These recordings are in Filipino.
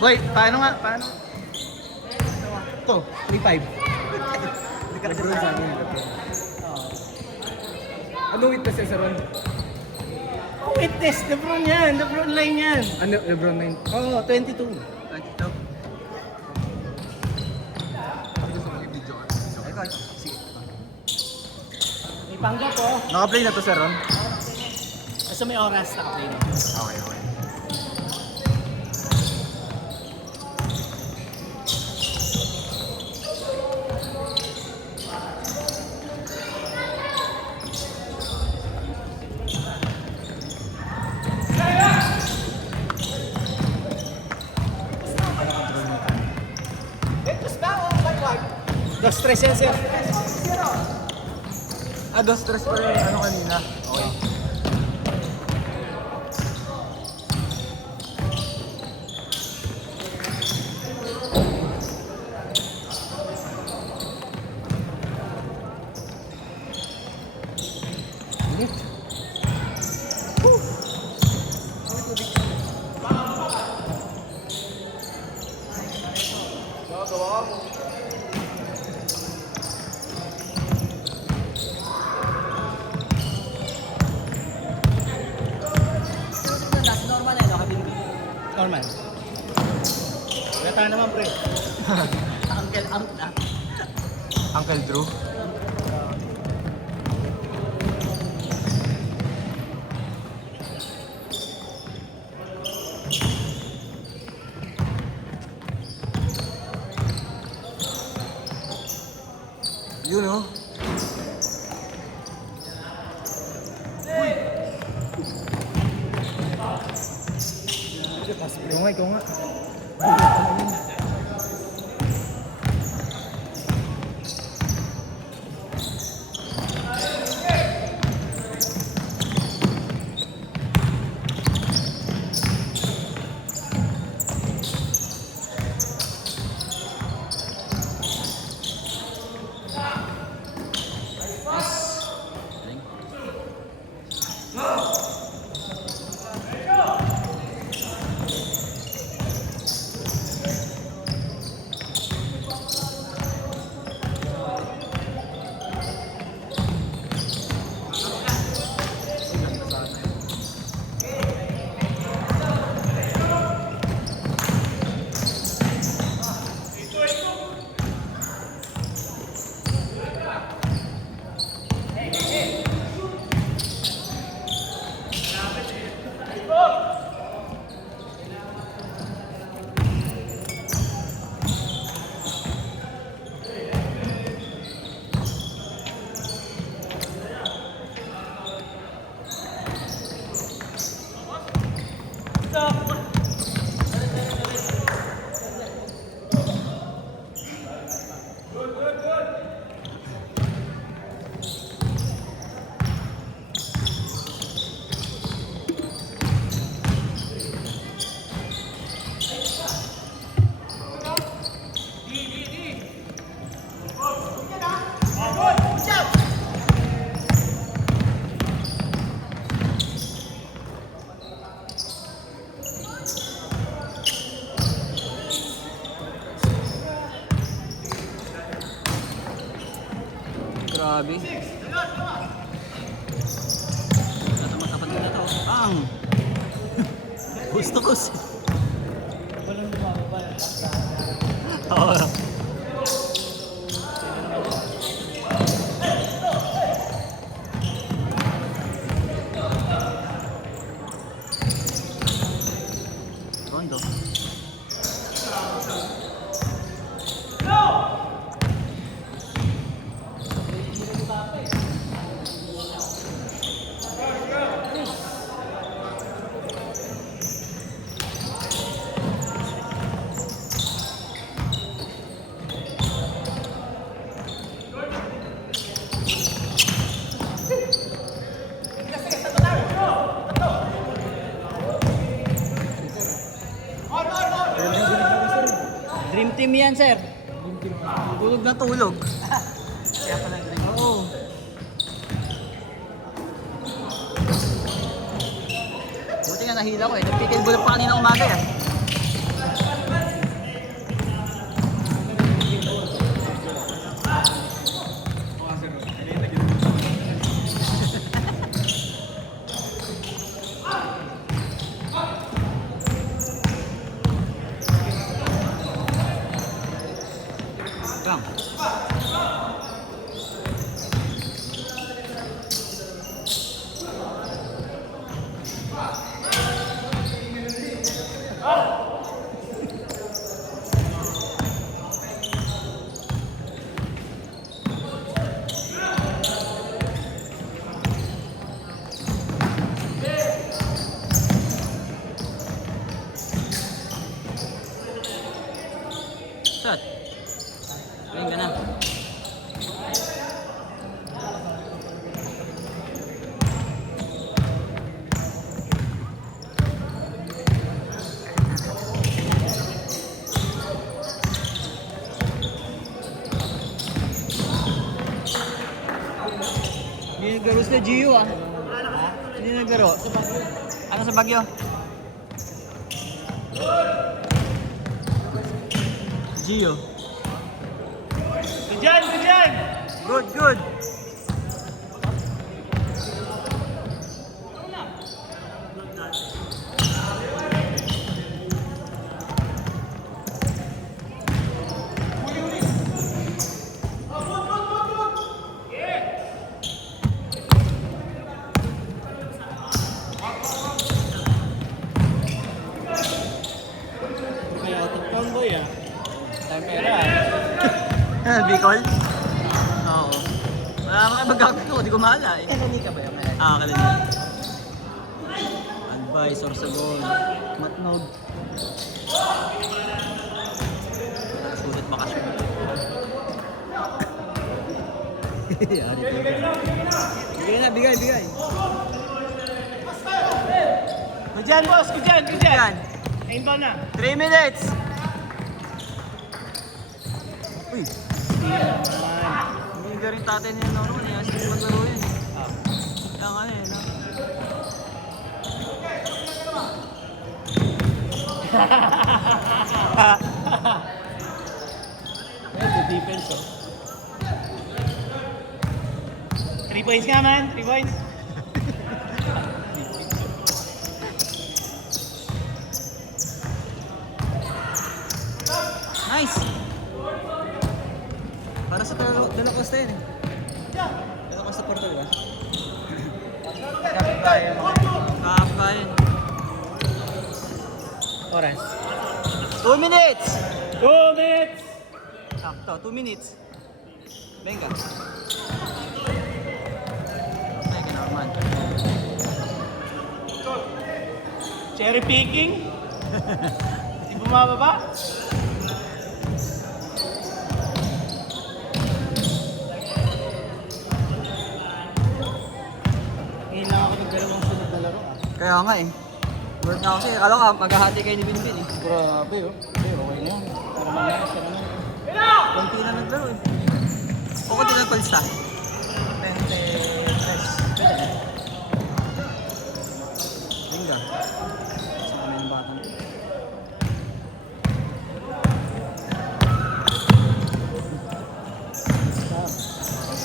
Boy, paano nga? Paano? Ito, 3-5. Lebron sa amin. Ano witness yan sa Ron? Oh, witness. Lebron yan. Lebron line yan. Ano, Lebron 9? Oo, 22. 22. May panggap po. Naka-play na to, sir, Ron? Basta may oras naka-play na. Okay, okay. Dos, tres yan, sir. Ah, 2-3 pa rin ano kanina. Okay. Normal. Gata naman, pre. Uncle Amp na. Uncle Drew. Yun, oh. Ikaw nga. Grabe. Matapat na ito. Bang! Gusto ko si... Oo. Rondo. Dream team yan, sir. Tulog na tulog. Kaya pala dream. Oo. Buti nga nahila ko eh. Nagpikil bulok pa kanina umaga eh. Shot. Ayun ka na. Hindi naglaro sila Gio ah. Hindi naglaro. Ano sa Bagyo? Gio. Good dyan, good dyan! Good, good. May out of town boy ah. Tampera Bicol? Oo. Wala naman kayo magkakit ko, di ko mahala eh. Kalani ka ba yung kaya? Kalina. Advisor sa goal. Matnog. Sulit bakasyon. Yari ko. Bigay na, bigay, bigay. Good dyan boss, good dyan, good dyan! Yan. Inbound na. 3 minutes! Uy. Hindi ka rin tatay niya na naman. Yan, sige maglaro yan. Yan nga eh. Good defense oh. 3 points nga man, 3 points. Nice! Para sa Dela Costa yun eh. Dela Costa Portal ba? Kapit tayo mga Kakapka yun. oras. 2 minutes! 2 minutes! Sakto, 2 minutes. Venga. Ay, kinaman. Cherry picking? Hindi bumababa? Ngayon lang ako nagdalawang sunod na laro ah. Kaya nga eh. Word na kasi, akala ko maghahati kayo ni Binbin eh. Grabe oh. Okay na yan. Para mamaya sa naman. Konti na naglaro eh. O konti na palsta. 23. Venga. Sana yung batang.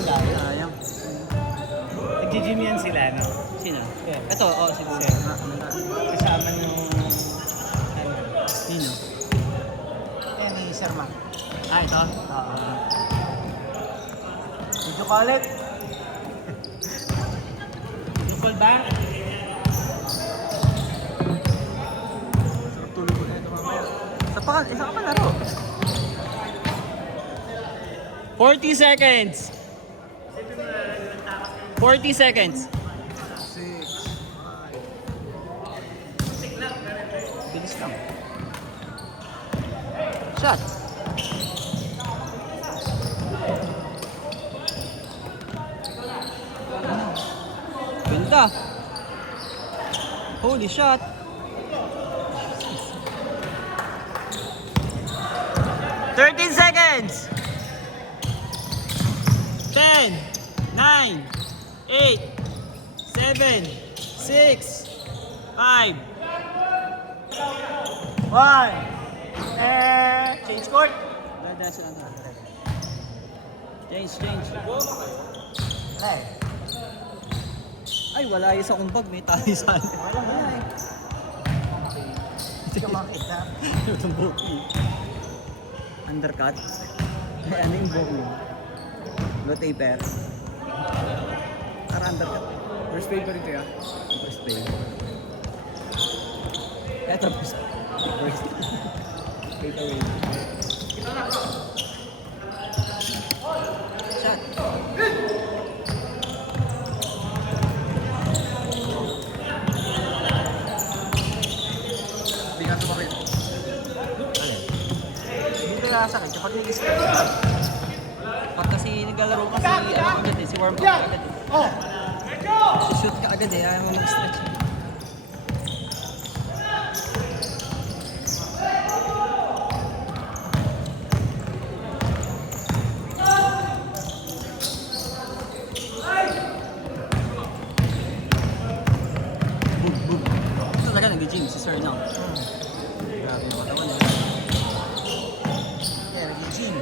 Sayang. Nag-gym yan sila no? Sino? Yeah. Ito, oo, siguro. Sir. Ano na? Kasama nung ano? Sino? Yan ni Sir Mac. Ah, ito? Oo. Video call it. Video call ba? Sarap tulog ko na ito mamaya. Isa ka pa laro. 40 seconds. 40 seconds. 6. Bilis lang. Shot. Ganda. Holy shot. "13 seconds. 10, 9, 8, 7, 6, 5, 1. Change court. Change. Ay, wala yung sa kumbag. May tali sa akin. Wala na eh. Hindi ka makita. Itong buhok niya. Undercut. May ano yung buhok niya? Low taper. Tara undercut. First pay pa rin ito, First pay. Eto first pay. First pay. Straight away. Shot. Hindi nga tumakit. Dito sakit kapag nag-stretch ka. Pag kasi naglalaro ka si, ano agad eh, si warm up ka agad eh. Shoot ka agad eh, ayaw mo mag-stretch. Ito talaga nag-gym si Sir Nang. Grabe yung katawan eh. Yeah, nag-gym.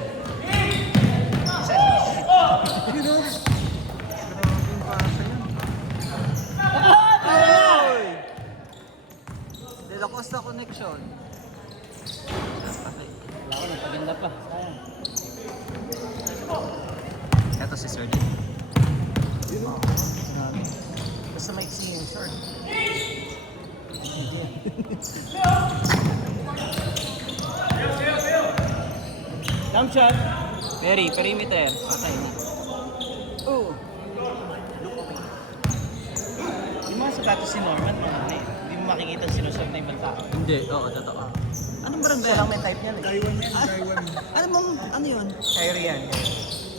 You know? Grabe yung pasa yan. Oy! De La Costa connection. Wala ko, nagpaganda pa. Sayang. Ito si Sir D. Grabe. Basta may yung short. Jump shot. Perry, perimeter. Patay na. Oh. Yung mga sapatos si Norman, mga ano eh. Hindi mo makikita sinusuot na ibang tao. Hindi, oo, totoo. Anong brand ba Siya yan? lang may type niyan eh. Taiwan yan, Taiwan. Ano yun? Kyrie yan.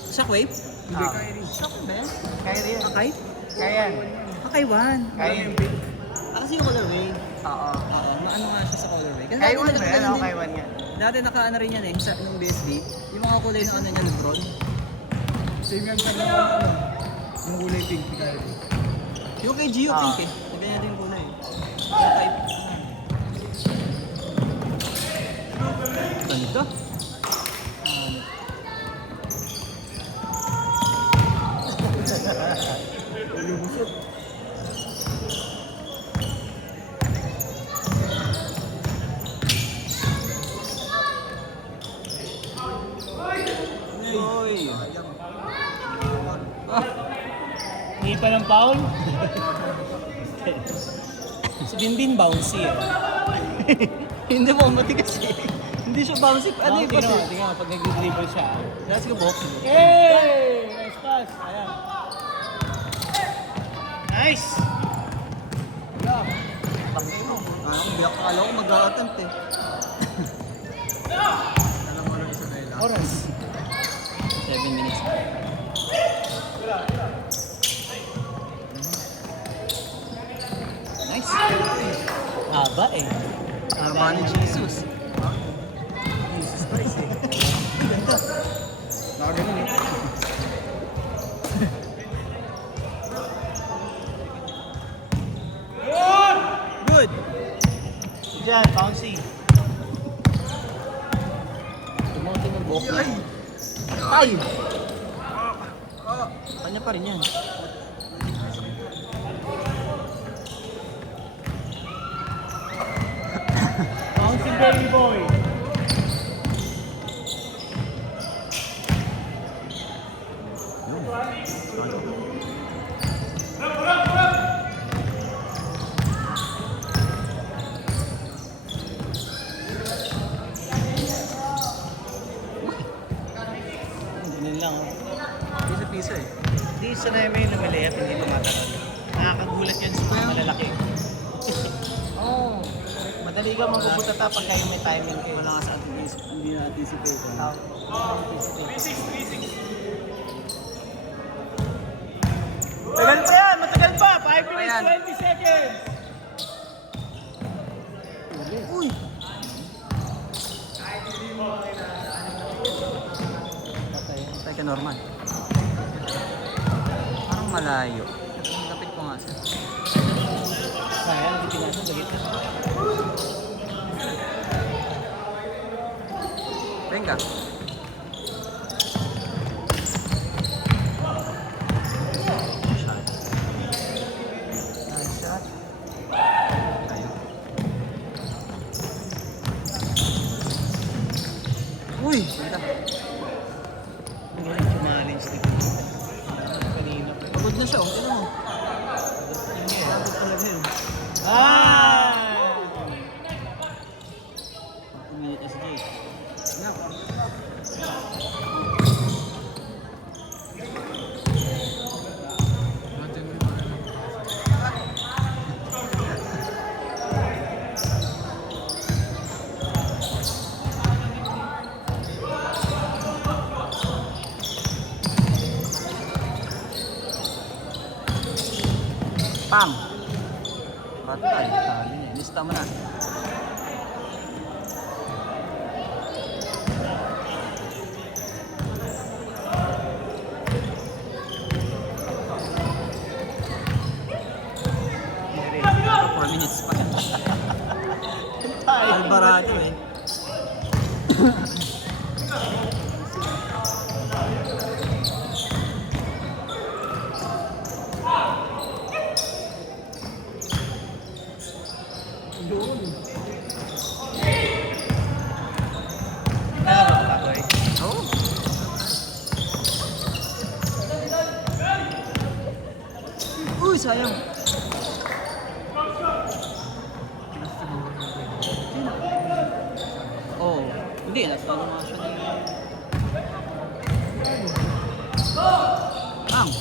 Shockwave? Hindi, Ah. Kyrie. Shockwave ba yan? Kyrie yan. Akay? Kaya yan. Akaywan. Kaya yan. Kasi yung colorway. Oo. Oo, maano nga siya sa colorway. Kasi Kaiwan dati ba yan? nakaano Oo, din- Kaiwan yan. Dati naka-ano rin yan eh, sa nung BSB. Yung mga kulay na ano niya, Lebron. Same yan sa mga ano. Yung kulay pink, Kyrie. Yung kay Gio Ah. Pink eh. Ganyan din yung kulay eh. Yung type. Ganda. Lumusot. Uy. Ah, Hindi pa ng foul? Si Binbin bouncy eh. hindi mo matigas eh. Hindi siya bouncy. Ano yung Tingnan mo, bouncy? tingnan mo, pag nag-dribble siya. That's yung boxing. Hey! Nice pass. Ayan. Nice! Tangin mo. Biyak ka ko mag-a-attempt eh. Alam mo lang isa na ilang. Oras. 7 minutes. Nice. Haba eh. Armani Jesus. Jesus Christ eh. Ganda. Nakaganon eh. Good. Diyan, bouncy. Tumonti ng buhok niya. Ay! Kanya pa rin yan. Bouncy baby boy. Ganun lang. Oh. Piso-piso eh. Hindi sa na may lumilayap, hindi tumatagal. Nakakagulat yan sa mga malalaki. Oo. Madali ka magpuputata pag kayo may timing kayo. Wala nga sa anticipate. Hindi na anticipate. Tagal pa yan! Matagal pa! 5 Ayan. minutes, 20 seconds! Uy! Patay ka normal. Parang malayo. Lapit ko nga siya. Sayang, hindi pinasa sa gitna. Venga. Shot. Nice shot. Ayun. Uy! Ganda. Ang galing challenge dito. Kanina pa. Pagod na siya, okay na mo. Pagod talaga yun. Ah! Pumilit SJ. Snap. Nandiyan mo yung mga ano. Pam! Patay. Sabi niya. Lista mo na. Four minutes pa. Alvarado eh. Nalaro ka, Koy. Oh. Uy, sayang. Oh, hindi. Nagtalo nga siya na yun. Ang.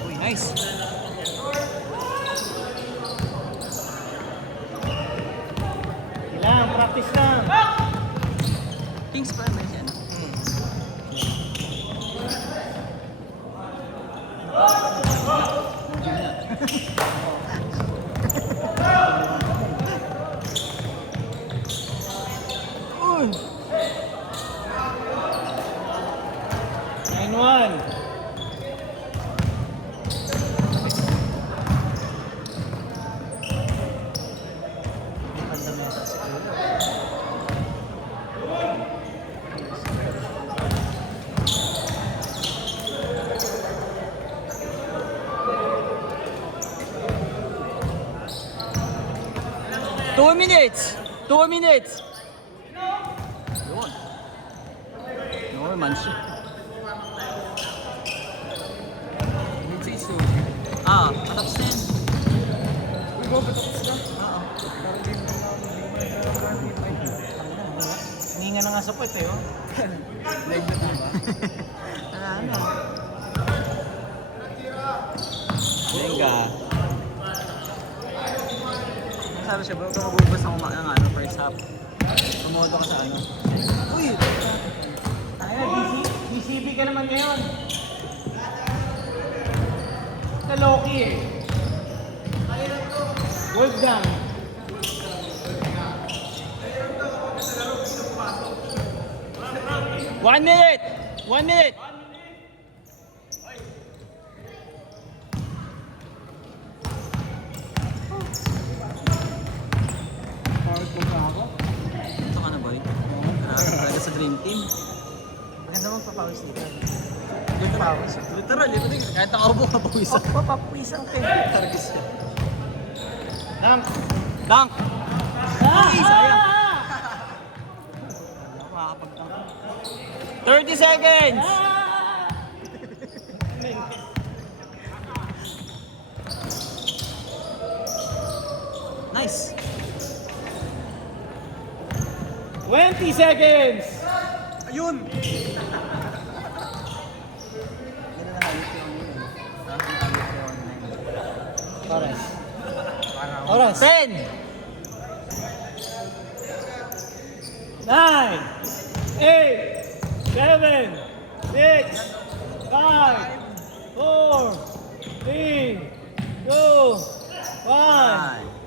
Uy, nice. Kailangan, practice lang. Kings pa naman yan. Uy. 9-1. Fundamentals. 2 minutes! 2 minutes! Yun. Norman siya. Patapos na yan. Uy, go, patapos ka. Oo. Parang game na lang. Hininga na nga sa puwet eh, oh. Leg na ba? Ano? Venga. Sabi siya, bro, kung magbubas ako ng ano, first half. Tumodo ka sa ano. Uy! Ay, DCB ka naman ngayon. Sa Loki eh. Wolfgang. One minute! 1 minute! Parang ko na ako. Ito ka na, boy. Grabe talaga sa Dream Team. Maganda magpapawis dito. Good powers. Literal, kahit nakaupo ka, pawisan. Papawisan ka eh. Targis eh. Dunk! Dunk! Uy, sayang. Makakapag-dunk. 30 seconds! Nice! 20 seconds! Ayun! Oras. Oras. 10! 9, 8, 7, 6, 5, 4, 3, 2, 1.